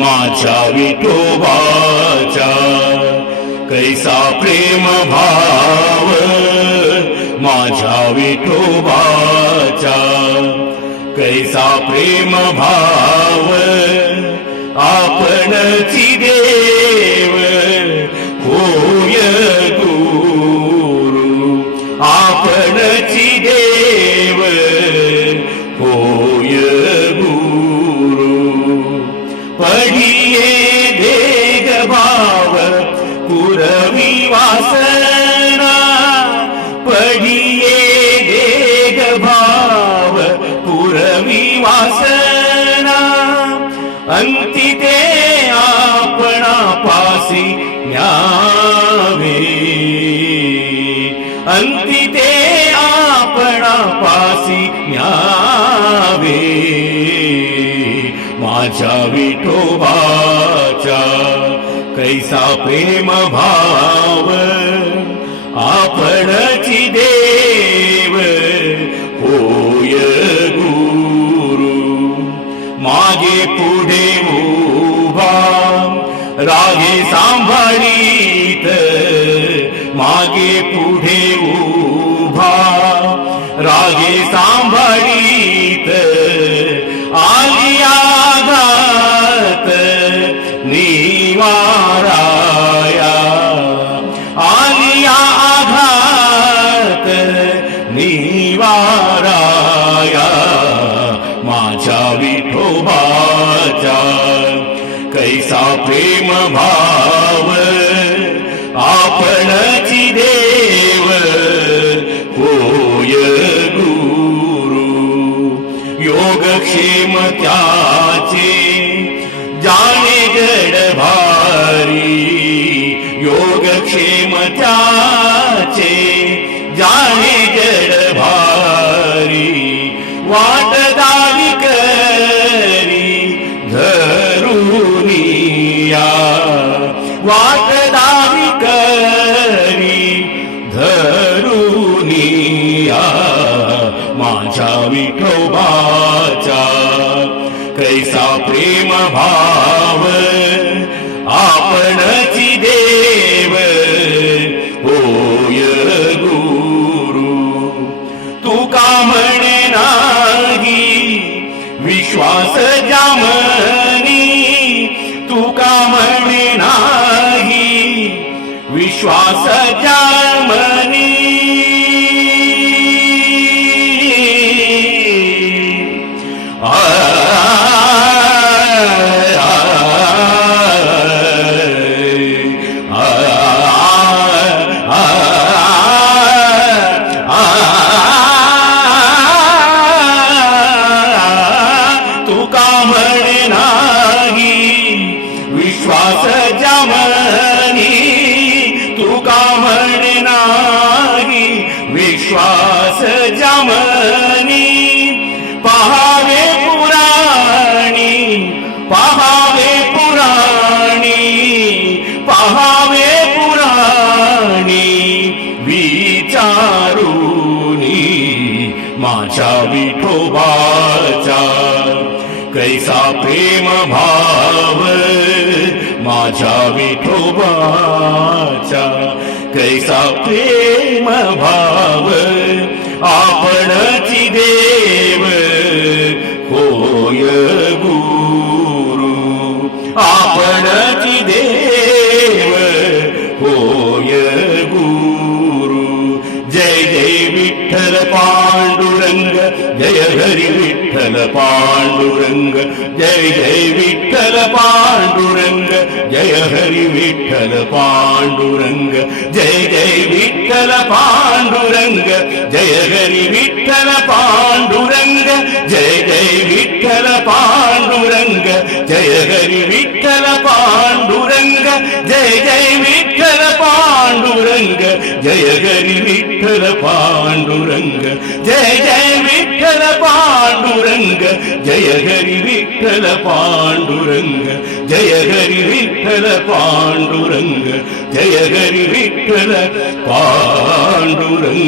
माझ्या विठोबाचा कैसा प्रेम भाव, माझ्या विठोबाचा कैसा प्रेम भाव, आपणची देव होय गुरु, आपणची देव होय गुरु, पढिये देग भाव पुरवी वासना, पढिये देग भाव पुरवी वासना, अंती ते आपणा पासी न्यावे, अंती ते आपणा पासी न्यावे, माझ्या विठोबाचा कैसा प्रेम भाव, आपणची देव होय गुरु, मागे पुढे उभा रागे सांभाळीत, मागे पुढे उभा रागे सांभाळीत, आली आघात निवाराया, आली आघात निवाराया, माझ्या विठोबाचा कैसा प्रेम भाव, आपणची देव होय गुरु, योगक्षेम त्याचे जाणे जड भारी, योगक्षेम त्याचे जाणे जड भारी, वाट दावी करी धरुनिया, वाट दावी करी धरुनिया, माझ्या विठोबाचा कैसा प्रेम भाव, आपणची देव होय गुरु, तुका म्हणे नाही विश्वास जामनी, तुका म्हणे नाही विश्वास जामनी, तुका म्हणे नाही विश्वास जामनी, तुका म्हणे नाही विश्वास जामनी, पहावे पुराणी, पहावे पुराणी, पहावे पुराणी, विचारुनी, माझ्या विठोबाचा कैसा प्रेम भाव, माझ्या विठोबाचा कैसा प्रेम भाव, आपणची देव होय गुरु, आपणची देव होय गुरु, जय जय विठ्ठल पांडुरंग, जय हरी विठ्ठल पांडुरंग, जय जय विठ्ठल पांडुरंग, जय हरी विठ्ठल पांडुरंग, जय जय विठ्ठल पांडुरंग, जय हरी विठ्ठल पांडुरंग, जय जय विठ्ठल पांडुरंग, जय हरी विठ्ठल पांडुरंग, जय जय विठ्ठल जय हरी विठ्ठल पांडुरंग जय जय विठ्ठल पांडुरंग जय हरी विठ्ठल पांडुरंग जय हरी विठ्ठल पांडुरंग जय हरी विठ्ठल पांडुरंग